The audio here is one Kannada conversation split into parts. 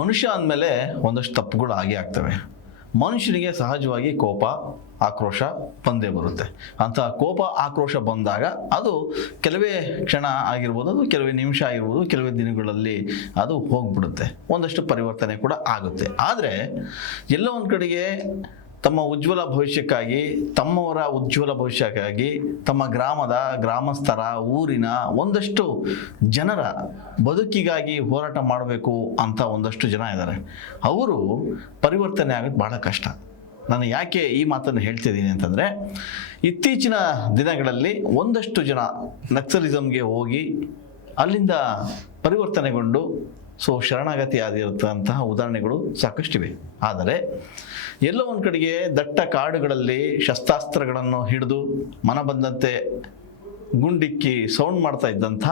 ಮನುಷ್ಯ ಅಂದಮೇಲೆ ಒಂದಷ್ಟು ತಪ್ಪುಗಳು ಆಗೇ ಆಗ್ತವೆ. ಮನುಷ್ಯನಿಗೆ ಸಹಜವಾಗಿ ಕೋಪ ಆಕ್ರೋಶ ಬಂದೇ ಬರುತ್ತೆ. ಅಂತಹ ಕೋಪ ಆಕ್ರೋಶ ಬಂದಾಗ ಅದು ಕೆಲವೇ ಕ್ಷಣ ಆಗಿರ್ಬೋದು, ಅದು ಕೆಲವೇ ನಿಮಿಷ ಆಗಿರ್ಬೋದು, ಕೆಲವೇ ದಿನಗಳಲ್ಲಿ ಅದು ಹೋಗ್ಬಿಡುತ್ತೆ, ಒಂದಷ್ಟು ಪರಿವರ್ತನೆ ಕೂಡ ಆಗುತ್ತೆ. ಆದರೆ ಎಲ್ಲೋ ಒಂದು ಕಡೆಗೆ ತಮ್ಮ ಉಜ್ವಲ ಭವಿಷ್ಯಕ್ಕಾಗಿ, ತಮ್ಮವರ ಉಜ್ವಲ ಭವಿಷ್ಯಕ್ಕಾಗಿ, ತಮ್ಮ ಗ್ರಾಮಸ್ಥರ ಊರಿನ ಒಂದಷ್ಟು ಜನರ ಬದುಕಿಗಾಗಿ ಹೋರಾಟ ಮಾಡಬೇಕು ಅಂತ ಒಂದಷ್ಟು ಜನ ಇದ್ದಾರೆ. ಅವರು ಪರಿವರ್ತನೆ ಆಗೋದು ಭಾಳ ಕಷ್ಟ. ನಾನು ಯಾಕೆ ಈ ಮಾತನ್ನು ಹೇಳ್ತಿದ್ದೀನಿ ಅಂತಂದರೆ, ಇತ್ತೀಚಿನ ದಿನಗಳಲ್ಲಿ ಒಂದಷ್ಟು ಜನ ನಕ್ಸಲಿಸಮ್ಗೆ ಹೋಗಿ ಅಲ್ಲಿಂದ ಪರಿವರ್ತನೆಗೊಂಡು ಶರಣಾಗತಿ ಆಗಿರುತ್ತಂತಹ ಉದಾಹರಣೆಗಳು ಸಾಕಷ್ಟಿವೆ. ಆದರೆ ಎಲ್ಲೋ ಒಂದು ಕಡೆಗೆ ದಟ್ಟ ಕಾಡುಗಳಲ್ಲಿ ಶಸ್ತ್ರಾಸ್ತ್ರಗಳನ್ನು ಹಿಡಿದು ಮನ ಬಂದಂತೆ ಗುಂಡಿಕ್ಕಿ ಸೌಂಡ್ ಮಾಡ್ತಾ ಇದ್ದಂಥ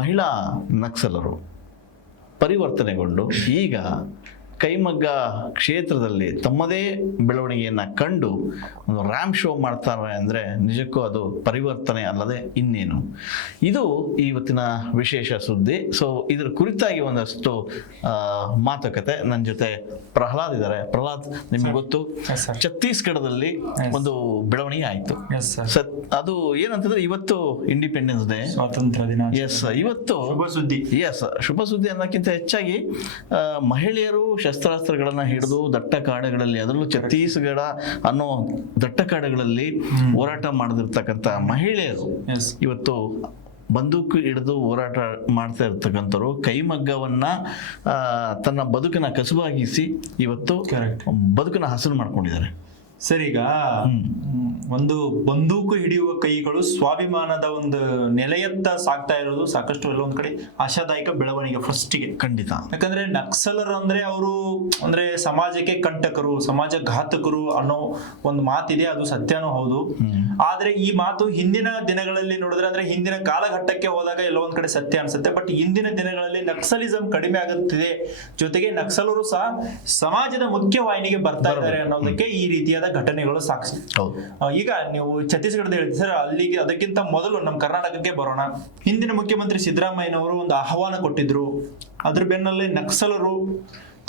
ಮಹಿಳಾ ನಕ್ಸಲರು ಪರಿವರ್ತನೆಗೊಂಡು ಈಗ ಕೈಮಗ್ಗ ಕ್ಷೇತ್ರದಲ್ಲಿ ತಮ್ಮದೇ ಬೆಳವಣಿಗೆಯನ್ನು ಕಂಡು ಒಂದು ರ್ಯಾಂಪ್ ಶೋ ಮಾಡ್ತಾರೆ ಅಂದರೆ ನಿಜಕ್ಕೂ ಅದು ಪರಿವರ್ತನೆ ಅಲ್ಲದೆ ಇನ್ನೇನು. ಇದು ಇವತ್ತಿನ ವಿಶೇಷ ಸುದ್ದಿ. ಇದರ ಕುರಿತಾಗಿ ಒಂದಷ್ಟು ಮಾತುಕತೆ. ನನ್ನ ಜೊತೆ ಪ್ರಹ್ಲಾದ್ ಇದ್ದಾರೆ. ಪ್ರಹ್ಲಾದ್, ನಿಮಗೆ ಗೊತ್ತು, ಛತ್ತೀಸ್ಗಢದಲ್ಲಿ ಒಂದು ಬೆಳವಣಿಗೆ ಆಯಿತು. ಅದು ಏನಂತಂದ್ರೆ ಇವತ್ತು ಇಂಡಿಪೆಂಡೆನ್ಸ್ ಡೇ, ಸ್ವಾತಂತ್ರ್ಯ ದಿನ. ಇವತ್ತು ಶುಭ ಸುದ್ದಿ ಅನ್ನೋಕ್ಕಿಂತ ಹೆಚ್ಚಾಗಿ ಮಹಿಳೆಯರು ಶಸ್ತ್ರಾಸ್ತ್ರಗಳನ್ನ ಹಿಡಿದು ದಟ್ಟ ಕಾಡುಗಳಲ್ಲಿ, ಅದರಲ್ಲೂ ಛತ್ತೀಸ್ಗಢ ಅನ್ನೋ ದಟ್ಟ ಕಾಡುಗಳಲ್ಲಿ ಹೋರಾಟ ಮಾಡದಿರ್ತಕ್ಕಂಥ ಮಹಿಳೆಯರು ಇವತ್ತು ಬಂದೂಕು ಹಿಡಿದು ಹೋರಾಟ ಮಾಡ್ತಾ ಇರ್ತಕ್ಕಂಥವ್ರು ಕೈಮಗ್ಗವನ್ನ ತನ್ನ ಬದುಕನ್ನ ಕಸುಬಾಗಿಸಿ ಇವತ್ತು ಬದುಕನ್ನ ಹಸನು ಮಾಡ್ಕೊಂಡಿದ್ದಾರೆ. ಸರ್, ಈಗ ಒಂದು ಬಂದೂಕು ಹಿಡಿಯುವ ಕೈಗಳು ಸ್ವಾಭಿಮಾನದ ಒಂದು ನೆಲೆಯತ್ತ ಸಾಗ್ತಾ ಇರೋದು ಸಾಕಷ್ಟು ಎಲ್ಲ ಒಂದ್ ಕಡೆ ಆಶಾದಾಯಕ ಬೆಳವಣಿಗೆ ಫಸ್ಟಿಗೆ. ಖಂಡಿತ. ಯಾಕಂದ್ರೆ ನಕ್ಸಲರು ಅಂದ್ರೆ ಅವರು ಅಂದ್ರೆ ಸಮಾಜಕ್ಕೆ ಕಂಟಕರು, ಸಮಾಜ ಘಾತಕರು ಅನ್ನೋ ಒಂದು ಮಾತಿದೆ, ಅದು ಸತ್ಯನೂ ಹೌದು. ಆದ್ರೆ ಈ ಮಾತು ಹಿಂದಿನ ದಿನಗಳಲ್ಲಿ ನೋಡಿದ್ರೆ, ಅಂದ್ರೆ ಹಿಂದಿನ ಕಾಲಘಟ್ಟಕ್ಕೆ ಹೋದಾಗ ಎಲ್ಲ ಒಂದ್ ಕಡೆ ಸತ್ಯ ಅನ್ಸುತ್ತೆ. ಬಟ್ ಇಂದಿನ ದಿನಗಳಲ್ಲಿ ನಕ್ಸಲಿಸಂ ಕಡಿಮೆ ಆಗುತ್ತಿದೆ, ಜೊತೆಗೆ ನಕ್ಸಲರು ಸಹ ಸಮಾಜದ ಮುಖ್ಯವಾಹಿನಿಗೆ ಬರ್ತಾ ಇದ್ದಾರೆ ಅನ್ನೋದಕ್ಕೆ ಈ ರೀತಿಯಾದ ಘಟನೆಗಳು ಸಾಕ್ಷಿ. ಈಗ ನೀವು ಛತ್ತೀಸ್ಗಢದ ಹೇಳ್ತೀವಿ ಸರ್, ಅಲ್ಲಿಗೆ ಅದಕ್ಕಿಂತ ಮೊದಲು ನಮ್ಮ ಕರ್ನಾಟಕಕ್ಕೆ ಬರೋಣ. ಹಿಂದಿನ ಮುಖ್ಯಮಂತ್ರಿ ಸಿದ್ದರಾಮಯ್ಯನವರು ಒಂದು ಆಹ್ವಾನ ಕೊಟ್ಟಿದ್ರು. ಅದ್ರ ಬೆನ್ನಲ್ಲೇ ನಕ್ಸಲರು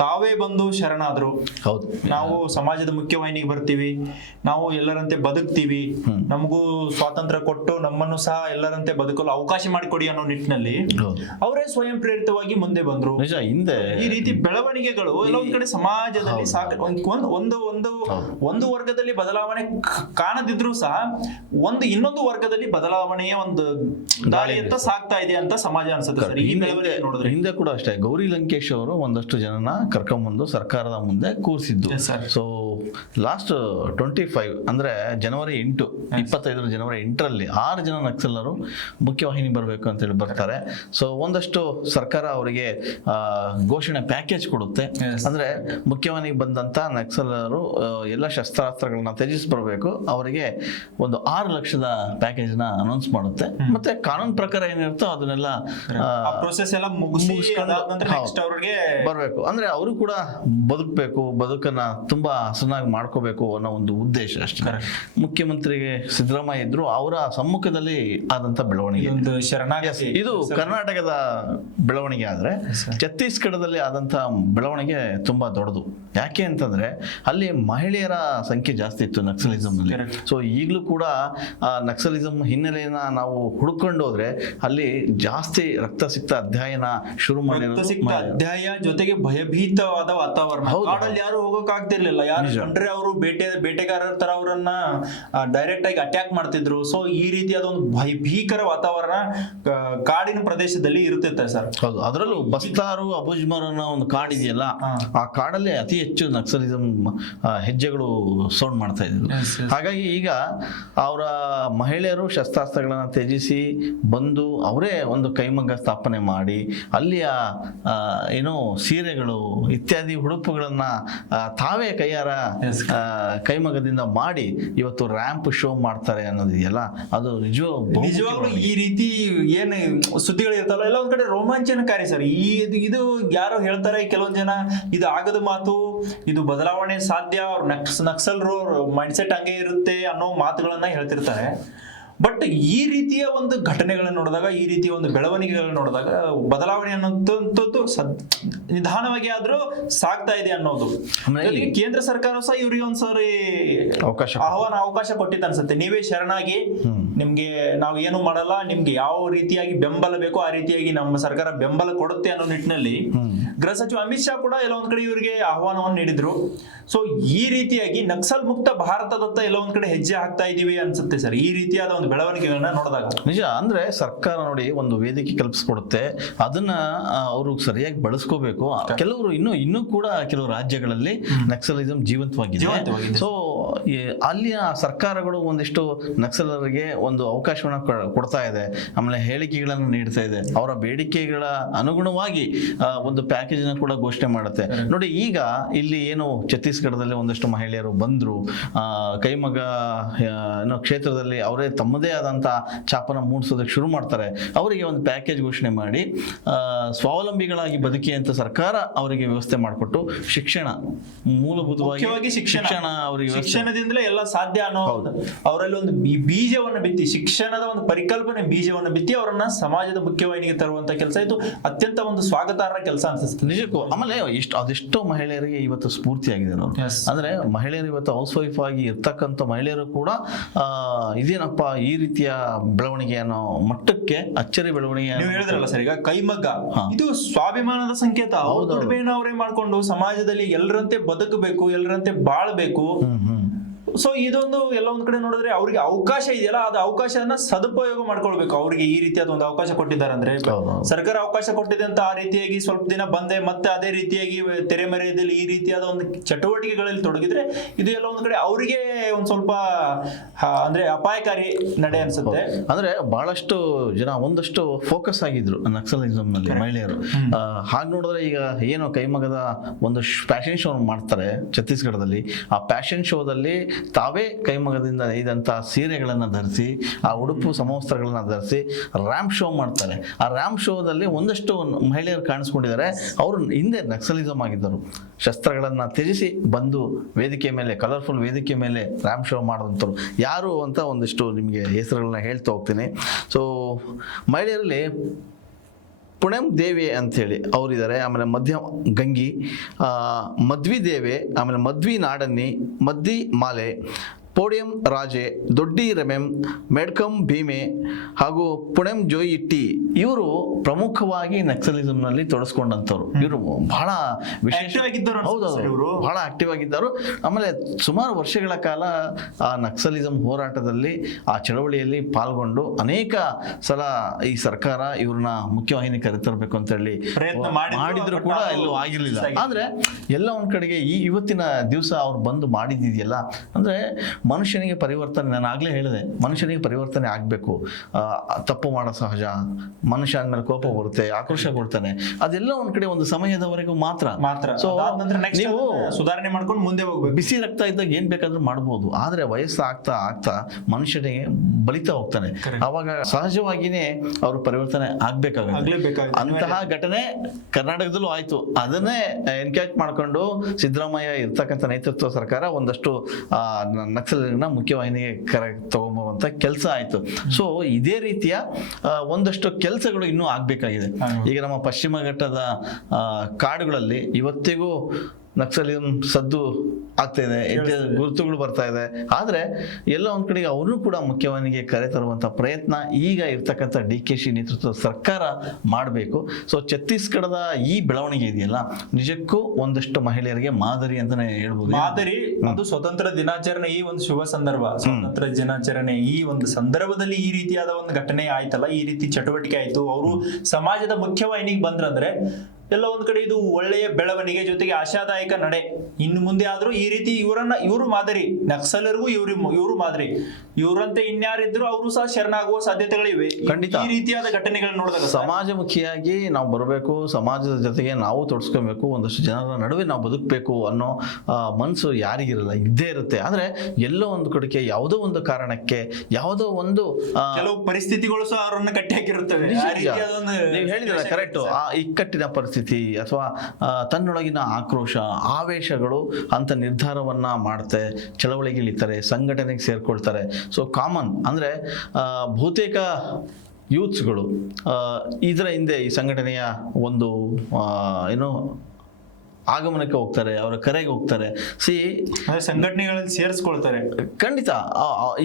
ತಾವೇ ಬಂದು ಶರಣಾದ್ರು. ಹೌದು, ನಾವು ಸಮಾಜದ ಮುಖ್ಯವಾಹಿನಿಗೆ ಬರ್ತೀವಿ, ನಾವು ಎಲ್ಲರಂತೆ ಬದುಕ್ತೀವಿ, ನಮಗೂ ಸ್ವಾತಂತ್ರ್ಯ ಕೊಟ್ಟು ನಮ್ಮನ್ನು ಸಹ ಎಲ್ಲರಂತೆ ಬದುಕಲು ಅವಕಾಶ ಮಾಡಿಕೊಡಿ ಅನ್ನೋ ನಿಟ್ಟಿನಲ್ಲಿ ಅವರೇ ಸ್ವಯಂ ಪ್ರೇರಿತವಾಗಿ ಮುಂದೆ ಬಂದ್ರು. ಹಿಂದೆ ಈ ರೀತಿ ಬೆಳವಣಿಗೆಗಳು ಎಲ್ಲ ಒಂದ್ ಕಡೆ ಸಮಾಜದಲ್ಲಿ ಒಂದು ವರ್ಗದಲ್ಲಿ ಬದಲಾವಣೆ ಕಾಣದಿದ್ರು ಸಹ ಇನ್ನೊಂದು ವರ್ಗದಲ್ಲಿ ಬದಲಾವಣೆಯ ಒಂದು ದಾಳಿಯತ್ತ ಸಾಗ್ತಾ ಇದೆ ಅಂತ ಸಮಾಜ ಅನ್ಸುತ್ತೆ ಸರ್. ಈ ಬೆಳವಣಿಗೆ ನೋಡಿದ್ರೆ ಹಿಂದೆ ಕೂಡ ಅಷ್ಟೇ ಗೌರಿ ಲಂಕೇಶ್ ಅವರು ಒಂದಷ್ಟು ಜನನ ಕರ್ಕೊಂಡ್ಬಂದು ಸರ್ಕಾರದ ಮುಂದೆ ಕೂರಿಸಿದ್ದು. ಲಾಸ್ಟ್ 25 ಅಂದ್ರೆ ಜನವರಿ 25 ಜನವರಿ 8ರಲ್ಲಿ 6 ಜನ ನಕ್ಸಲರು ಮುಖ್ಯವಾಹಿನಿ ಬರಬೇಕು ಅಂತ ಹೇಳಿ ಬರ್ತಾರೆ. ಒಂದಷ್ಟು ಸರ್ಕಾರ ಅವರಿಗೆ ಘೋಷಣೆ ಪ್ಯಾಕೇಜ್ ಕೊಡುತ್ತೆ. ಅಂದ್ರೆ ಮುಖ್ಯವಾಹಿನಿಗೆ ಬಂದಂತ ನಕ್ಸಲರು ಎಲ್ಲ ಶಸ್ತ್ರಾಸ್ತ್ರಗಳನ್ನ ತ್ಯಜಿಸಿ ಬರಬೇಕು, ಅವರಿಗೆ ಒಂದು 6 ಲಕ್ಷದ ಪ್ಯಾಕೇಜ್ ನ ಅನೌನ್ಸ್ ಮಾಡುತ್ತೆ. ಮತ್ತೆ ಕಾನೂನು ಪ್ರಕಾರ ಏನಿರುತ್ತೋ ಅದನ್ನೆಲ್ಲ ಪ್ರೋಸೆಸ್ ಎಲ್ಲ ಮುಗಿಸ್ಕೊಂಡು ಬರಬೇಕು. ಅಂದ್ರೆ ಅವರು ಕೂಡ ಬದುಕಬೇಕು, ಬದುಕನ್ನ ತುಂಬಾ ಹಸನಾಗಿ ಮಾಡ್ಕೋಬೇಕು ಅನ್ನೋ ಒಂದು ಉದ್ದೇಶ ಅಷ್ಟೇ. ಮುಖ್ಯಮಂತ್ರಿಗೆ ಸಿದ್ದರಾಮಯ್ಯ ಇದ್ರು, ಅವರ ಸಮ್ಮುಖದಲ್ಲಿ ಆದಂತ ಬೆಳವಣಿಗೆ ಇದು ಕರ್ನಾಟಕದ ಬೆಳವಣಿಗೆ. ಆದ್ರೆ ಛತ್ತೀಸ್ಗಢದಲ್ಲಿ ಆದಂತ ಬೆಳವಣಿಗೆ ತುಂಬಾ ದೊಡ್ಡದು. ಯಾಕೆ ಅಂತಂದ್ರೆ ಅಲ್ಲಿ ಮಹಿಳೆಯರ ಸಂಖ್ಯೆ ಜಾಸ್ತಿ ಇತ್ತು ನಕ್ಸಲಿಸಮ್ ನಲ್ಲಿ. ಈಗಲೂ ಕೂಡ ನಕ್ಸಲಿಸಮ್ ಹಿನ್ನೆಲೆಯನ್ನ ನಾವು ಹುಡ್ಕೊಂಡು ಹೋದ್ರೆ ಅಲ್ಲಿ ಜಾಸ್ತಿ ರಕ್ತಸಿಕ್ತ ಅಧ್ಯಯನ ಶುರು ಮಾಡಿರೋದು. ಅಧ್ಯಾಯ ಜೊತೆಗೆ ಭಯಭೀತವಾದ ವಾತಾವರಣ. ಕಾಡಲ್ಲಿ ಯಾರು ಹೋಗಕ್ ಆಗ್ತಿರ್ಲಿಲ್ಲ, ಯಾರು ಕಂಡ್ರೆ ಅವರು ಬೇಟೆಗಾರರ ತರ ಅವರನ್ನ ಡೈರೆಕ್ಟ್ ಆಗಿ ಅಟ್ಯಾಕ್ ಮಾಡ್ತಿದ್ರು. ಈ ರೀತಿಯಾದ ಒಂದು ಭೀಕರ ವಾತಾವರಣ ಕಾಡಿನ ಪ್ರದೇಶದಲ್ಲಿ ಇರುತ್ತಿತ್ತು ಸರ್. ಹೌದು, ಅದರಲ್ಲೂ ಬಸ್ತಾರು ಅಬುಜ್ಮರ್ ಅನ್ನೋ ಒಂದು ಕಾಡಿದೆಯಲ್ಲ, ಆ ಕಾಡಲ್ಲಿ ಅತಿ ಹೆಚ್ಚು ನಕ್ಸಲಿಸಮ್ ಹೆಜ್ಜೆಗಳು ಸೌಂಡ್ ಮಾಡ್ತಾ ಇದ್ರು. ಹಾಗಾಗಿ ಈಗ ಅವರ ಮಹಿಳೆಯರು ಶಸ್ತ್ರಾಸ್ತ್ರಗಳನ್ನ ತ್ಯಜಿಸಿ ಬಂದು ಅವರೇ ಒಂದು ಕೈಮಗ್ಗ ಸ್ಥಾಪನೆ ಮಾಡಿ ಅಲ್ಲಿಯ ಏನೋ ಸೀರೆಗಳು ಇತ್ಯಾದಿ ಉಡುಪುಗಳನ್ನ ತಾವೇ ಕೈಯಾರ ಕೈಮಗ್ಗದಿಂದ ಮಾಡಿ ಇವತ್ತು ರ್ಯಾಂಪ್ ಶೋ ಮಾಡ್ತಾರೆ ಅನ್ನೋದಿದೆಯಲ್ಲ, ಅದು ನಿಜವಾಗ್ಲೂ ಈ ರೀತಿ ಏನು ಸುದ್ದಿಗಳು ಇರ್ತಾವಲ್ಲ ಎಲ್ಲ ಒಂದ್ ಕಡೆ ರೋಮಾಂಚನಕಾರಿ ಸರ್. ಇದು ಯಾರೋ ಹೇಳ್ತಾರೆ ಕೆಲವೊಂದ್ ಜನ, ಇದು ಆಗದ ಮಾತು, ಇದು ಬದಲಾವಣೆ ಸಾಧ್ಯ, ಅವ್ರ ನಕ್ಸಲರು ಮೈಂಡ್ಸೆಟ್ ಹಂಗೆ ಇರುತ್ತೆ ಅನ್ನೋ ಮಾತುಗಳನ್ನ ಹೇಳ್ತಿರ್ತಾರೆ. ಬಟ್ ಈ ರೀತಿಯ ಒಂದು ಘಟನೆಗಳನ್ನ ನೋಡಿದಾಗ, ಈ ರೀತಿಯ ಒಂದು ಬೆಳವಣಿಗೆಗಳನ್ನ ನೋಡಿದಾಗ ಬದಲಾವಣೆ ಅನ್ನೋದು ನಿಧಾನವಾಗಿ ಆದ್ರೂ ಸಾಗ್ತಾ ಇದೆ ಅನ್ನೋದು. ಜೊತೆಗೆ ಕೇಂದ್ರ ಸರ್ಕಾರ ಸಹ ಇವ್ರಿಗೆ ಒಂದ್ಸರಿ ಅವಕಾಶ ಕೊಟ್ಟಿತ್ತು ಅನ್ಸುತ್ತೆ. ನೀವೇ ಶರಣಾಗಿ, ನಿಮ್ಗೆ ನಾವು ಏನು ಮಾಡಲ್ಲ, ನಿಮ್ಗೆ ಯಾವ ರೀತಿಯಾಗಿ ಬೆಂಬಲ ಬೇಕೋ ಆ ರೀತಿಯಾಗಿ ನಮ್ಮ ಸರ್ಕಾರ ಬೆಂಬಲ ಕೊಡುತ್ತೆ ಅನ್ನೋ ನಿಟ್ಟಿನಲ್ಲಿ ಗೃಹ ಸಚಿವ ಅಮಿತ್ ಶಾ ಕೂಡ ಎಲ್ಲ ಒಂದ್ ಕಡೆ ಇವರಿಗೆ ಆಹ್ವಾನವನ್ನು ನೀಡಿದ್ರು. ಸೊ ಈ ರೀತಿಯಾಗಿ ನಕ್ಸಲ್ ಮುಕ್ತ ಭಾರತದತ್ತ ಎಲ್ಲ ಒಂದ್ ಕಡೆ ಹೆಜ್ಜೆ ಹಾಕ್ತಾ ಇದೀವಿ ಅನ್ಸುತ್ತೆ ಸರ್, ಈ ರೀತಿಯಾದ ಒಂದು ಬೆಳವಣಿಗೆಗಳನ್ನ ನೋಡಿದಾಗ. ನಿಜ, ಅಂದ್ರೆ ಸರ್ಕಾರ ನೋಡಿ ಒಂದು ವೇದಿಕೆ ಕಲ್ಪಿಸ್ಕೊಡುತ್ತೆ, ಅದನ್ನ ಅವರು ಸರಿಯಾಗಿ ಬಳಸ್ಕೋಬೇಕು. ಕೆಲವರು ಇನ್ನೂ ಕೂಡ ಕೆಲವು ರಾಜ್ಯಗಳಲ್ಲಿ ನಕ್ಸಲಿಸಂ ಜೀವಂತವಾಗಿದೆ. ಸೊ ಅಲ್ಲಿಯ ಸರ್ಕಾರಗಳು ಒಂದಿಷ್ಟು ನಕ್ಸಲರಿಗೆ ಒಂದು ಅವಕಾಶವನ್ನ ಕೊಡ್ತಾ ಇದೆ, ಆಮೇಲೆ ಹೇಳಿಕೆಗಳನ್ನು ನೀಡ್ತಾ ಇದೆ, ಅವರ ಬೇಡಿಕೆಗಳ ಅನುಗುಣವಾಗಿ ಒಂದು ಪ್ಯಾಕೇಜ್ ನ ಕೂಡ ಘೋಷಣೆ ಮಾಡುತ್ತೆ. ನೋಡಿ, ಈಗ ಇಲ್ಲಿ ಏನು ಛತ್ತೀಸ್ಗಢದಲ್ಲಿ ಒಂದಷ್ಟು ಮಹಿಳೆಯರು ಬಂದ್ರು, ಕೈಮಗ್ಗ ಕ್ಷೇತ್ರದಲ್ಲಿ ಅವರೇ ತಮ್ಮದೇ ಆದಂತ ಛಾಪನ ಮೂಡಿಸೋದಕ್ಕೆ ಶುರು ಮಾಡ್ತಾರೆ. ಅವರಿಗೆ ಒಂದು ಪ್ಯಾಕೇಜ್ ಘೋಷಣೆ ಮಾಡಿ ಸ್ವಾವಲಂಬಿಗಳಾಗಿ ಬದುಕಿ ಅಂತ ಸರ್ಕಾರ ಅವರಿಗೆ ವ್ಯವಸ್ಥೆ ಮಾಡಿಕೊಟ್ಟು, ಶಿಕ್ಷಣ ಮೂಲಭೂತವಾಗಿ ಶಿಕ್ಷಣ ಅವರಿಗೆ ಶಿಕ್ಷಣದಿಂದಲೇ ಎಲ್ಲ ಸಾಧ್ಯ ಅನ್ನೋ ಅವರಲ್ಲಿ ಒಂದು ಬೀಜವನ್ನು ಬಿತ್ತಿ, ಶಿಕ್ಷಣದ ಒಂದು ಪರಿಕಲ್ಪನೆ ಬೀಜವನ್ನು ಬಿತ್ತಿ ಅವರನ್ನ ಸಮಾಜದ ಮುಖ್ಯವಾಹಿನಿಗೆ ತರುವಂತ ಕೆಲಸ ಇದು ಅತ್ಯಂತ ಒಂದು ಸ್ವಾಗತಾರ್ಹ ಕೆಲಸ ಅನ್ಸುತ್ತೆ ನಿಜಕ್ಕೂ. ಆಮೇಲೆ ಅದೆಷ್ಟೋ ಮಹಿಳೆಯರಿಗೆ ಇವತ್ತು ಸ್ಫೂರ್ತಿಯಾಗಿದೆ ನೋಡಿ. ಅಂದ್ರೆ ಮಹಿಳೆಯರು ಇವತ್ತು ಹೌಸ್ ವೈಫ್ ಆಗಿ ಇರ್ತಕ್ಕಂಥ ಮಹಿಳೆಯರು ಕೂಡ ಇದೇನಪ್ಪ ಈ ರೀತಿಯ ಬೆಳವಣಿಗೆ ಅನ್ನೋ ಮಟ್ಟಕ್ಕೆ ಅಚ್ಚರಿ ಬೆಳವಣಿಗೆ. ನೀವು ಹೇಳಿದ್ರಲ್ಲ ಸರ್, ಈಗ ಕೈಮಗ್ಗ ಇದು ಸ್ವಾಭಿಮಾನದ ಸಂಕೇತ. ದುಡಿಮೆನ ಅವರೇ ಮಾಡ್ಕೊಂಡು ಸಮಾಜದಲ್ಲಿ ಎಲ್ಲರಂತೆ ಬದುಕಬೇಕು, ಎಲ್ಲರಂತೆ ಬಾಳ್ಬೇಕು. ಸೊ ಇದೊಂದು ಎಲ್ಲ ಒಂದ್ ಕಡೆ ನೋಡಿದ್ರೆ ಅವ್ರಿಗೆ ಅವಕಾಶ ಇದೆಯಲ್ಲ, ಅದು ಅವಕಾಶನ ಸದುಪಯೋಗ ಮಾಡ್ಕೊಳ್ಬೇಕು. ಅವ್ರಿಗೆ ಈ ರೀತಿಯಾದ ಒಂದು ಅವಕಾಶ ಕೊಟ್ಟಿದ್ದಾರೆ ಅಂದ್ರೆ, ಸರ್ಕಾರ ಅವಕಾಶ ಕೊಟ್ಟಿದೆ ಅಂತ ಆ ರೀತಿಯಾಗಿ ಸ್ವಲ್ಪ ದಿನ ಬಂದೆ ಮತ್ತೆ ಅದೇ ರೀತಿಯಾಗಿ ತೆರೆಮರೆಯಲ್ಲಿ ಈ ರೀತಿಯಾದ ಒಂದು ಚಟುವಟಿಕೆಗಳಲ್ಲಿ ತೊಡಗಿದ್ರೆ ಇದು ಎಲ್ಲ ಒಂದ್ ಕಡೆ ಅವರಿಗೆ ಒಂದ್ ಸ್ವಲ್ಪ ಅಂದ್ರೆ ಅಪಾಯಕಾರಿ ನಡೆ ಅನ್ಸುತ್ತೆ. ಅಂದ್ರೆ ಬಹಳಷ್ಟು ಜನ ಒಂದಷ್ಟು ಫೋಕಸ್ ಆಗಿದ್ರು ನಕ್ಸಲಿಸಂ ನಲ್ಲಿ ಮಹಿಳೆಯರು. ಹಾಗೆ ನೋಡಿದ್ರೆ ಈಗ ಏನು ಕೈಮಗದ ಒಂದು ಫ್ಯಾಷನ್ ಶೋ ಮಾಡ್ತಾರೆ ಛತ್ತೀಸ್ಗಢದಲ್ಲಿ, ಆ ಫ್ಯಾಷನ್ ಶೋದಲ್ಲಿ ತಾವೇ ಕೈಮಗದಿಂದ ನೇಯ್ದಂತ ಸೀರೆಗಳನ್ನ ಧರಿಸಿ, ಆ ಉಡುಪು ಸಮವಸ್ತ್ರಗಳನ್ನ ಧರಿಸಿ ರ್ಯಾಂಪ್ ಶೋ ಮಾಡ್ತಾರೆ. ಆ ರ್ಯಾಂಪ್ ಶೋದಲ್ಲಿ ಒಂದಷ್ಟು ಮಹಿಳೆಯರು ಕಾಣಿಸ್ಕೊಂಡಿದ್ದಾರೆ. ಅವರು ಹಿಂದೆ ನಕ್ಸಲಿಸಂ ಆಗಿದ್ದರು, ಶಸ್ತ್ರಗಳನ್ನ ತ್ಯಜಿಸಿ ಬಂದು ವೇದಿಕೆ ಮೇಲೆ, ಕಲರ್ಫುಲ್ ವೇದಿಕೆ ಮೇಲೆ ರ್ಯಾಂಪ್ ಶೋ ಮಾಡುವಂಥವ್ರು ಯಾರು ಅಂತ ಒಂದಿಷ್ಟು ನಿಮಗೆ ಹೆಸರುಗಳನ್ನ ಹೇಳ್ತಾ ಹೋಗ್ತೀನಿ. ಸೊ ಮಹಿಳೆಯರಲ್ಲಿ ಪುಣೆಂ ದೇವೆ ಅಂಥೇಳಿ ಅವರಿದ್ದಾರೆ, ಆಮೇಲೆ ಮಧ್ಯ ಗಂಗಿ, ಮಧ್ವಿ ದೇವೆ, ಆಮೇಲೆ ಮಧ್ವಿ ನಾಡನ್ನಿ, ಮದ್ದಿ ಮಾಲೆ, ಪೋಡಿಯಂ ರಾಜೆ, ದೊಡ್ಡಿ ರೆಮೆಂ, ಮೆಡ್ಕಂ ಭೀಮೆ ಹಾಗೂ ಪುಣೆಂ ಜೋಯಿ ಟಿ ಇವರು ಪ್ರಮುಖವಾಗಿ ನಕ್ಸಲಿಸಂನಲ್ಲಿ ತೊಡಸ್ಕೊಂಡಂಥವ್ರು. ಇವರು ಬಹಳ ಬಹಳ ಆಕ್ಟಿವ್ ಆಗಿದ್ದರು. ಆಮೇಲೆ ಸುಮಾರು ವರ್ಷಗಳ ಕಾಲ ಆ ನಕ್ಸಲಿಸಂ ಹೋರಾಟದಲ್ಲಿ, ಆ ಚಳವಳಿಯಲ್ಲಿ ಪಾಲ್ಗೊಂಡು ಅನೇಕ ಸಲ ಈ ಸರ್ಕಾರ ಇವ್ರನ್ನ ಮುಖ್ಯವಾಹಿನಿ ಕರೆತರಬೇಕು ಅಂತ ಹೇಳಿ ಮಾಡಿದ್ರು ಕೂಡ ಎಲ್ಲೂ ಆಗಿರ್ಲಿಲ್ಲ. ಆದ್ರೆ ಎಲ್ಲ ಒಂದ್ ಕಡೆಗೆ ಇವತ್ತಿನ ದಿವಸ ಅವ್ರು ಬಂದು ಮಾಡಿದ್ದಿದೆಯಲ್ಲ, ಅಂದ್ರೆ ಮನುಷ್ಯನಿಗೆ ಪರಿವರ್ತನೆ, ನಾನು ಆಗ್ಲೇ ಹೇಳಿದೆ, ಮನುಷ್ಯನಿಗೆ ಪರಿವರ್ತನೆ ಆಗ್ಬೇಕು. ತಪ್ಪು ಮಾಡೋ ಸಹಜ, ಮನುಷ್ಯ ಅಂದ್ಮೇಲೆ ಕೋಪ ಬರುತ್ತೆ, ಆಕ್ರೋಶ ಕೊಡ್ತಾನೆ, ಅದೆಲ್ಲ ಒಂದ್ ಕಡೆ ಒಂದು ಸಮಯದವರೆಗೂ ಮಾತ್ರ. ಸೊ ನೀವು ಸುಧಾರಣೆ ಮಾಡ್ಕೊಂಡು ಮುಂದೆ ಹೋಗ್ಬೇಕು. ಬಿಸಿ ರಕ್ತ ಇದ್ದಾಗ ಏನ್ ಬೇಕಾದ್ರೂ ಮಾಡ್ಬೋದು, ಆದ್ರೆ ವಯಸ್ಸು ಆಗ್ತಾ ಆಗ್ತಾ ಮನುಷ್ಯನಿಗೆ ಬಲಿತಾ ಹೋಗ್ತಾನೆ. ಅವಾಗ ಸಹಜವಾಗಿನೇ ಅವರು ಪರಿವರ್ತನೆ ಆಗ್ಬೇಕಾಗುತ್ತೆ. ಅಂತಹ ಘಟನೆ ಕರ್ನಾಟಕದಲ್ಲೂ ಆಯ್ತು. ಅದನ್ನೇ ಎನ್ಕ್ಯಾಚ್ ಮಾಡ್ಕೊಂಡು ಸಿದ್ದರಾಮಯ್ಯ ಇರ್ತಕ್ಕಂಥ ನೇತೃತ್ವ ಸರ್ಕಾರ ಒಂದಷ್ಟು ನಕ್ಸಲರನ್ನ ಮುಖ್ಯವಾಹಿನಿಗೆ ತಗೊಂಬರುವಂತ ಕೆಲಸ ಆಯ್ತು. ಸೊ ಇದೇ ರೀತಿಯ ಒಂದಷ್ಟು ಕೆಲಸಗಳು ಇನ್ನೂ ಆಗ್ಬೇಕಾಗಿದೆ. ಈಗ ನಮ್ಮ ಪಶ್ಚಿಮ ಘಟ್ಟದ ಕಾಡುಗಳಲ್ಲಿ ಇವತ್ತಿಗೂ ನಕ್ಸಲಿಸಂ ಸದ್ದು ಆಗ್ತಾ ಇದೆ, ಗುರುತುಗಳು ಬರ್ತಾ ಇದೆ. ಆದ್ರೆ ಎಲ್ಲ ಒಂದ್ ಕಡೆಗೆ ಅವ್ರನ್ನೂ ಕೂಡ ಮುಖ್ಯವಾಹಿನಿಗೆ ಕರೆ ತರುವಂತ ಪ್ರಯತ್ನ ಈಗ ಇರ್ತಕ್ಕಂಥ DKC ನೇತೃತ್ವದ ಸರ್ಕಾರ ಮಾಡಬೇಕು. ಸೊ ಛತ್ತೀಸ್ಗಢದ ಈ ಬೆಳವಣಿಗೆ ಇದೆಯಲ್ಲ, ನಿಜಕ್ಕೂ ಒಂದಷ್ಟು ಮಹಿಳೆಯರಿಗೆ ಮಾದರಿ ಅಂತಾನೆ ಹೇಳ್ಬೋದು. ಮಾದರಿ. ಅದು ಸ್ವತಂತ್ರ ದಿನಾಚರಣೆ, ಈ ಒಂದು ಶುಭ ಸಂದರ್ಭ, ಸ್ವತಂತ್ರ ದಿನಾಚರಣೆ ಈ ಒಂದು ಸಂದರ್ಭದಲ್ಲಿ ಈ ರೀತಿಯಾದ ಒಂದು ಘಟನೆ ಆಯ್ತಲ್ಲ, ಈ ರೀತಿ ಚಟುವಟಿಕೆ ಆಯ್ತು, ಅವರು ಸಮಾಜದ ಮುಖ್ಯವಾಹಿನಿಗೆ ಬಂದ್ರಂದ್ರೆ ಎಲ್ಲ ಒಂದ್ ಕಡೆ ಇದು ಒಳ್ಳೆಯ ಬೆಳವಣಿಗೆ, ಜೊತೆಗೆ ಆಶಾದಾಯಕ ನಡೆ. ಇನ್ನು ಮುಂದೆ ಆದ್ರೂ ಈ ರೀತಿ ಇವರು ಮಾದರಿ, ನಕ್ಸಲರಿಗೂ ಇವರು ಮಾದರಿ, ಇವರಂತೆ ಇನ್ಯಾರಿದ್ರು ಅವರು ಸಹ ಶರಣಾಗುವ ಸಾಧ್ಯತೆಗಳಿವೆ. ಖಂಡಿತ ಈ ರೀತಿಯಾದ ಘಟನೆಗಳನ್ನ ನೋಡಿದಾಗ ಸಮಾಜಮುಖಿಯಾಗಿ ನಾವು ಬರಬೇಕು, ಸಮಾಜದ ಜೊತೆಗೆ ನಾವು ತೊಡಸ್ಕೊಬೇಕು, ಒಂದಷ್ಟು ಜನರ ನಡುವೆ ನಾವು ಬದುಕಬೇಕು ಅನ್ನೋ ಮನಸ್ಸು ಯಾರಿಗಿರಲ್ಲ, ಇದ್ದೇ ಇರುತ್ತೆ. ಆದ್ರೆ ಎಲ್ಲೋ ಒಂದು ಕಡೆಗೆ ಯಾವುದೋ ಒಂದು ಕಾರಣಕ್ಕೆ, ಯಾವುದೋ ಒಂದು ಕೆಲವು ಪರಿಸ್ಥಿತಿಗಳು ಸಹ ಅವರನ್ನ ಕಟ್ಟಿ ಹಾಕಿರುತ್ತವೆ. ನೀವು ಹೇಳಿದ್ರೆ ಕರೆಕ್ಟ್, ಆ ಇಕ್ಕಟ್ಟಿನ ಪರಿಸ್ಥಿತಿ ಮನೋಸ್ಥಿತಿ ಅಥವಾ ತನ್ನೊಳಗಿನ ಆಕ್ರೋಶ ಆವೇಶಗಳು ಅಂತ ನಿರ್ಧಾರವನ್ನು ಮಾಡುತ್ತೆ, ಚಳವಳಿಗಿಳಿತಾರೆ, ಸಂಘಟನೆಗೆ ಸೇರ್ಕೊಳ್ತಾರೆ. ಸೊ ಕಾಮನ್ ಅಂದರೆ ಬಹುತೇಕ ಯೂತ್ಸ್ಗಳು ಇದರ ಹಿಂದೆ ಈ ಸಂಘಟನೆಯ ಒಂದು ಏನು ಆಗಮನಕ್ಕೆ ಹೋಗ್ತಾರೆ, ಅವರ ಕರೆಗೆ ಹೋಗ್ತಾರೆ. ಸಂಘಟನೆಗಳಲ್ಲಿ ಸೇರಿಸ್ಕೊಳ್ತಾರೆ. ಖಂಡಿತ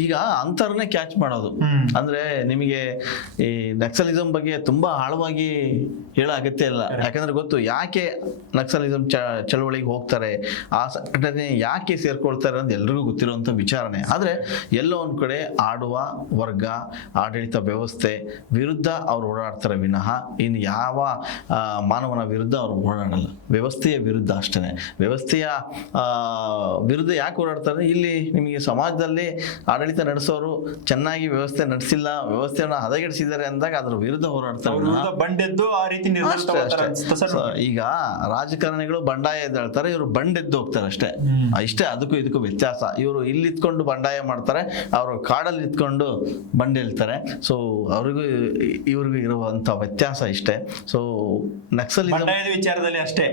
ಈಗ ಅಂತರನ್ನೇ ಕ್ಯಾಚ್ ಮಾಡೋದು. ಅಂದ್ರೆ ನಿಮಗೆ ಈ ನಕ್ಸಲಿಸಂ ಬಗ್ಗೆ ತುಂಬಾ ಆಳವಾಗಿ ಹೇಳೋ ಅಗತ್ಯ ಇಲ್ಲ, ಯಾಕಂದ್ರೆ ಗೊತ್ತು ಯಾಕೆ ನಕ್ಸಲಿಸಂ ಚಳವಳಿಗೆ ಹೋಗ್ತಾರೆ, ಆ ಸಂಘಟನೆ ಯಾಕೆ ಸೇರ್ಕೊಳ್ತಾರೆ ಅಂತ ಎಲ್ರಿಗೂ ಗೊತ್ತಿರುವಂತ ವಿಚಾರಣೆ. ಆದ್ರೆ ಎಲ್ಲೋ ಒಂದ್ ಕಡೆ ಆಡುವ ವರ್ಗ, ಆಡಳಿತ ವ್ಯವಸ್ಥೆ ವಿರುದ್ಧ ಅವ್ರು ಓಡಾಡ್ತಾರೆ ವಿನಃ ಇನ್ನು ಯಾವ ಮಾನವನ ವಿರುದ್ಧ ಅವ್ರು ಓಡಾಡಲ್ಲ. ವ್ಯವಸ್ಥೆಯ ವಿರುದ್ಧ ಅಷ್ಟೇ. ವ್ಯವಸ್ಥೆಯ ವಿರುದ್ಧ ಯಾಕೆ ಓಡಾಡ್ತಾರೆ? ಇಲ್ಲಿ ನಿಮಗೆ ಸಮಾಜದಲ್ಲಿ ಆಡಳಿತ ನಡೆಸೋರು ಚೆನ್ನಾಗಿ ವ್ಯವಸ್ಥೆ ನಡೆಸಿಲ್ಲ, ವ್ಯವಸ್ಥೆಯನ್ನು ಹದಗೆಡಿಸಿದ್ದಾರೆ ಅಂದಾಗ ಅದ್ರ ವಿರುದ್ಧ ಹೋರಾಡ್ತಾರೆ. ಬಂಡೆದ್ದು ಆ ರೀತಿ ಈಗ ರಾಜಕಾರಣಿಗಳು ಬಂಡಾಯ ಎದ್ದೇಳ್ತಾರೆ, ಇವರು ಬಂಡೆದ್ದು ಹೋಗ್ತಾರೆ ಅಷ್ಟೇ. ಇಷ್ಟೇ ಅದಕ್ಕೂ ಇದಕ್ಕೂ ವ್ಯತ್ಯಾಸ. ಇವರು ಇಲ್ಲಿ ಇತ್ಕೊಂಡು ಬಂಡಾಯ ಮಾಡ್ತಾರೆ, ಅವರು ಕಾಡಲ್ಲಿ ಇತ್ಕೊಂಡು ಬಂಡೆ ಹೇಳ್ತಾರೆ. ಸೊ ಅವ್ರಿಗೂ ಇವ್ರಿಗೂ ಇರುವಂತ ವ್ಯತ್ಯಾಸ ಇಷ್ಟೇ. ಸೊ ನಕ್ಸಲಿಸಂ ವಿಚಾರದಲ್ಲಿ ಅಷ್ಟೇ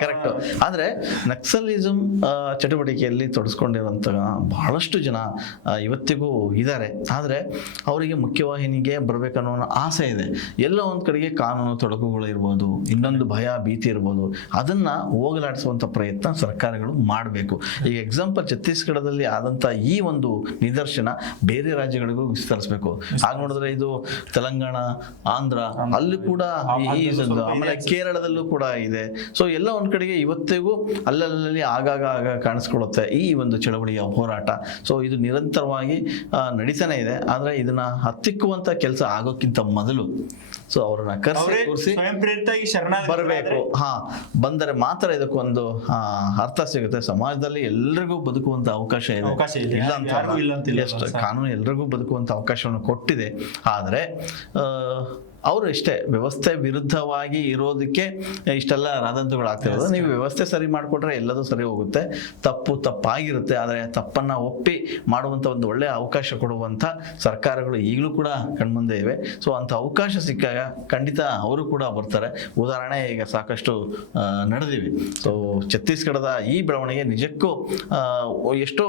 ಕರೆಕ್ಟ್. ಆದ್ರೆ ನಕ್ಸಲಿಸಂ ಚಟುವಟಿಕೆಯಲ್ಲಿ ತೊಡಸ್ಕೊಂಡಿರುವಂತ ಬಹಳಷ್ಟು ಜನ ಇವತ್ತಿಗೂ ಇದ್ದಾರೆ. ಆದ್ರೆ ಅವರಿಗೆ ಮುಖ್ಯವಾಹಿನಿಗೆ ಬರ್ಬೇಕನ್ನೋ ಆಸೆ ಇದೆ. ಎಲ್ಲೋ ಒಂದ್ ಕಡೆಗೆ ಕಾನೂನು ತೊಡಕುಗಳು ಇರ್ಬೋದು, ಇನ್ನೊಂದು ಭಯ ಭೀತಿ ಇರ್ಬೋದು, ಅದನ್ನ ಹೋಗಲಾಡಿಸುವಂತ ಪ್ರಯತ್ನ ಸರ್ಕಾರಗಳು ಮಾಡಬೇಕು. ಈಗ ಎಕ್ಸಾಂಪಲ್ ಛತ್ತೀಸ್ಗಢದಲ್ಲಿ ಆದಂತ ಈ ಒಂದು ನಿದರ್ಶನ ಬೇರೆ ರಾಜ್ಯಗಳಿಗೂ ವಿಸ್ತರಿಸಬೇಕು. ಆಗ ನೋಡಿದ್ರೆ ಇದು ತೆಲಂಗಾಣ, ಆಂಧ್ರ ಅಲ್ಲಿ ಕೂಡ ಆಮೇಲೆ ಕೇರಳದಲ್ಲೂ ಕೂಡ ಇದೆ. ಸೊ ಎಲ್ಲ ಒಂದ್ ಕಡೆಗೆ ಇವತ್ತಿಗೂ ಅಲ್ಲಲ್ಲಿ ಆಗಾಗ ಕಾಣಿಸ್ಕೊಳ್ಳುತ್ತೆ ಈ ಒಂದು ಚಳವಳಿಯ ಹೋರಾಟ. ಸೊ ಇದು ನಿರಂತರವಾಗಿ ನಡೀತಾನೆ ಇದೆ. ಆದ್ರೆ ಇದನ್ನ ಹತ್ತಿಕ್ಕುವಂತ ಕೆಲಸ ಆಗೋಕ್ಕಿಂತ ಮೊದಲು ಸೊ ಅವ್ರನ್ನ ಕೂರಿಸಿ ಬರಬೇಕು. ಬಂದರೆ ಮಾತ್ರ ಇದಕ್ಕೊಂದು ಅರ್ಥ ಸಿಗುತ್ತೆ. ಸಮಾಜದಲ್ಲಿ ಎಲ್ರಿಗೂ ಬದುಕುವಂತ ಅವಕಾಶ ಇದೆ, ಇಲ್ಲ ಅಂತ ಕಾನೂನು ಎಲ್ರಿಗೂ ಬದುಕುವಂತ ಅವಕಾಶವನ್ನು ಕೊಟ್ಟಿದೆ. ಆದ್ರೆ ಅವರು ಇಷ್ಟೇ ವ್ಯವಸ್ಥೆ ವಿರುದ್ಧವಾಗಿ ಇರೋದಕ್ಕೆ ಇಷ್ಟೆಲ್ಲ ರಾದಂತಗಳು ಆಗ್ತಿರೋದು. ನೀವು ವ್ಯವಸ್ಥೆ ಸರಿ ಮಾಡಿಕೊಟ್ರೆ ಎಲ್ಲದೂ ಸರಿ ಹೋಗುತ್ತೆ. ತಪ್ಪಾಗಿರುತ್ತೆ, ಆದರೆ ತಪ್ಪನ್ನ ಒಪ್ಪಿ ಮಾಡುವಂತ ಒಂದು ಒಳ್ಳೆಯ ಅವಕಾಶ ಕೊಡುವಂತ ಸರ್ಕಾರಗಳು ಈಗಲೂ ಕೂಡ ಕಣ್ಮುಂದೆ ಇವೆ. ಸೊ ಅಂತ ಅವಕಾಶ ಸಿಕ್ಕಾಗ ಖಂಡಿತ ಅವರು ಕೂಡ ಬರ್ತಾರೆ. ಉದಾಹರಣೆ ಈಗ ಸಾಕಷ್ಟು ನಡೆದಿವೆ. ಸೊ ಛತ್ತೀಸ್ಗಢದ ಈ ಬೆಳವಣಿಗೆ ನಿಜಕ್ಕೂ ಎಷ್ಟೋ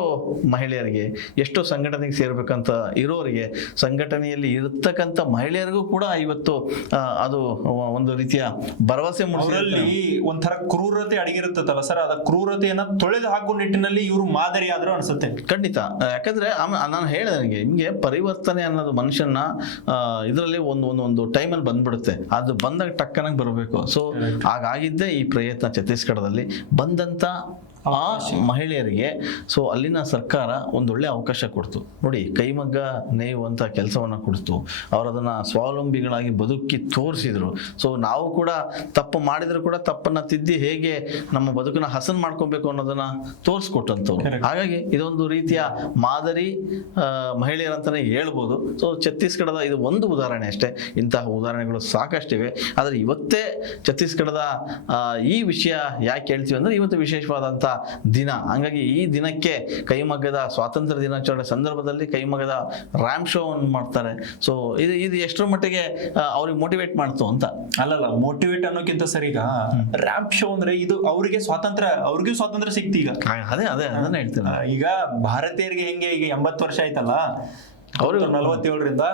ಮಹಿಳೆಯರಿಗೆ, ಎಷ್ಟೋ ಸಂಘಟನೆಗೆ ಸೇರ್ಬೇಕಂತ ಇರೋರಿಗೆ, ಸಂಘಟನೆಯಲ್ಲಿ ಇರತಕ್ಕಂಥ ಮಹಿಳೆಯರಿಗೂ ಕೂಡ ಇವತ್ತು ಅದು ಒಂದು ರೀತಿಯ ಭರವಸೆ ಮೂಡಿಸಿ ಒಂಥರ ಕ್ರೂರತೆ ಅಡಗಿರುತ್ತಲ್ಲ ಸರ್, ಅದ ಕ್ರೂರತೆಯನ್ನ ತೊಳೆದು ಹಾಕುವ ನಿಟ್ಟಿನಲ್ಲಿ ಇವರು ಮಾದರಿ ಆದ್ರೂ ಅನ್ಸುತ್ತೆ. ಖಂಡಿತ. ಯಾಕಂದ್ರೆ ನಾನು ಹೇಳಿದೆ ನಿಮಗೆ ಪರಿವರ್ತನೆ ಅನ್ನೋದು ಮನುಷ್ಯನ ಇದರಲ್ಲಿ ಒಂದು ಟೈಮಲ್ಲಿ ಬಂದ್ಬಿಡುತ್ತೆ. ಅದು ಬಂದಾಗ ಟಕ್ಕನಾಗಿ ಬರಬೇಕು. ಸೊ ಹಾಗಾಗಿದ್ದೇ ಈ ಪ್ರಯತ್ನ ಛತ್ತೀಸ್ಗಢದಲ್ಲಿ ಬಂದಂತ ಆ ಮಹಿಳೆಯರಿಗೆ. ಸೊ ಅಲ್ಲಿನ ಸರ್ಕಾರ ಒಂದೊಳ್ಳೆ ಅವಕಾಶ ಕೊಡ್ತು ನೋಡಿ, ಕೈಮಗ್ಗ ನೇಯುವಂತ ಕೆಲಸವನ್ನ ಕೊಡ್ತು. ಅವರದನ್ನ ಸ್ವಾವಲಂಬಿಗಳಾಗಿ ಬದುಕಿ ತೋರಿಸಿದ್ರು. ಸೊ ನಾವು ಕೂಡ ತಪ್ಪು ಮಾಡಿದ್ರು ಕೂಡ ತಪ್ಪನ್ನ ತಿದ್ದಿ ಹೇಗೆ ನಮ್ಮ ಬದುಕನ್ನ ಹಸನ್ ಮಾಡ್ಕೊಬೇಕು ಅನ್ನೋದನ್ನ ತೋರಿಸ್ಕೊಟ್ಟಂತವ್ರು. ಹಾಗಾಗಿ ಇದೊಂದು ರೀತಿಯ ಮಾದರಿ ಮಹಿಳೆಯರಂತಾನೆ ಹೇಳ್ಬೋದು. ಸೊ ಛತ್ತೀಸ್ಗಢದ ಇದು ಒಂದು ಉದಾಹರಣೆ ಅಷ್ಟೇ. ಇಂತಹ ಉದಾಹರಣೆಗಳು ಸಾಕಷ್ಟಿವೆ. ಆದ್ರೆ ಇವತ್ತೇ ಛತ್ತೀಸ್ಗಢದ ಈ ವಿಷಯ ಯಾಕೆ ಹೇಳ್ತೀವಿ ಅಂದ್ರೆ ಇವತ್ತು ವಿಶೇಷವಾದಂತ ದಿನ. ಹಂಗಾಗಿ ಈ ದಿನಕ್ಕೆ ಕೈಮಗ್ಗದ ಸ್ವಾತಂತ್ರ್ಯ ದಿನಾಚರಣೆ ಸಂದರ್ಭದಲ್ಲಿ ಕೈಮಗ್ಗದ ರ್ಯಾಂಪ್ ಶೋ ಮಾಡ್ತಾರೆ. ಸೊ ಇದು ಎಷ್ಟರ ಮಟ್ಟಿಗೆ ಅವ್ರಿಗೆ ಮೋಟಿವೇಟ್ ಮಾಡ್ತು ಅಂತ. ಅಲ್ಲಲ್ಲ, ಮೋಟಿವೇಟ್ ಅನ್ನೋಕ್ಕಿಂತ ಸರಿ, ಈಗ ರ್ಯಾಂಪ್ ಶೋ ಅಂದ್ರೆ ಇದು ಅವ್ರಿಗೂ ಸ್ವಾತಂತ್ರ್ಯ ಸಿಕ್ತಿ. ಈಗ ಅದನ್ನ ಹೇಳ್ತೀನಿ. ಈಗ ಭಾರತೀಯರಿಗೆ ಹೆಂಗೆ ಈಗ 80 ವರ್ಷ ಆಯ್ತಲ್ಲ, ಅವ್ರಿಗೆ 47ರಿಂದ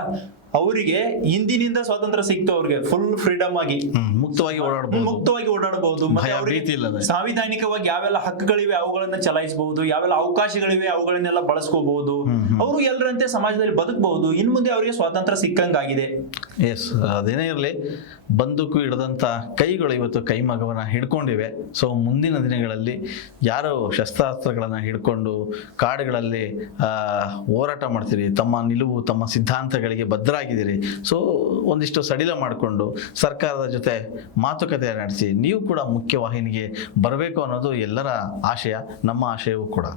ಅವರಿಗೆ ಹಿಂದಿನಿಂದ ಸ್ವಾತಂತ್ರ್ಯ ಸಿಕ್ತು. ಅವ್ರಿಗೆ ಫುಲ್ ಫ್ರೀಡಮ್ ಆಗಿ ಮುಕ್ತವಾಗಿ ಓಡಾಡಬಹುದು. ಸಾಂವಿಧಾನಿಕವಾಗಿ ಯಾವೆಲ್ಲ ಹಕ್ಕುಗಳಿವೆ ಅವುಗಳನ್ನ ಚಲಾಯಿಸಬಹುದು, ಯಾವೆಲ್ಲ ಅವಕಾಶಗಳಿವೆ ಅವುಗಳನ್ನೆಲ್ಲ ಬಳಸ್ಕೋಬಹುದು. ಅವರು ಎಲ್ಲರಂತೆ ಸಮಾಜದಲ್ಲಿ ಬದುಕಬಹುದು. ಇನ್ ಮುಂದೆ ಅವರಿಗೆ ಸ್ವಾತಂತ್ರ್ಯ ಸಿಕ್ಕಂಗಾಗಿದೆ. ಎಸ್, ಅದೇನೇ ಇರಲಿ, ಬಂದೂಕು ಹಿಡಿದಂತ ಕೈಗಳು ಇವತ್ತು ಕೈಮಗವನ್ನ ಹಿಡ್ಕೊಂಡಿವೆ. ಸೊ ಮುಂದಿನ ದಿನಗಳಲ್ಲಿ ಯಾರು ಶಸ್ತ್ರಾಸ್ತ್ರಗಳನ್ನ ಹಿಡ್ಕೊಂಡು ಕಾಡುಗಳಲ್ಲಿ ಹೋರಾಟ ಮಾಡ್ತೀರಿ, ತಮ್ಮ ನಿಲುವು ತಮ್ಮ ಸಿದ್ಧಾಂತಗಳಿಗೆ ಬದ್ಧರಾಗಿದ್ದೀರಿ, ಸೊ ಒಂದಿಷ್ಟು ಸಡಿಲ ಮಾಡಿಕೊಂಡು ಸರ್ಕಾರದ ಜೊತೆ ಮಾತುಕತೆ ನಡೆಸಿ ನೀವು ಕೂಡ ಮುಖ್ಯವಾಹಿನಿಗೆ ಬರಬೇಕು ಅನ್ನೋದು ಎಲ್ಲರ ಆಶಯ, ನಮ್ಮ ಆಶಯವೂ ಕೂಡ.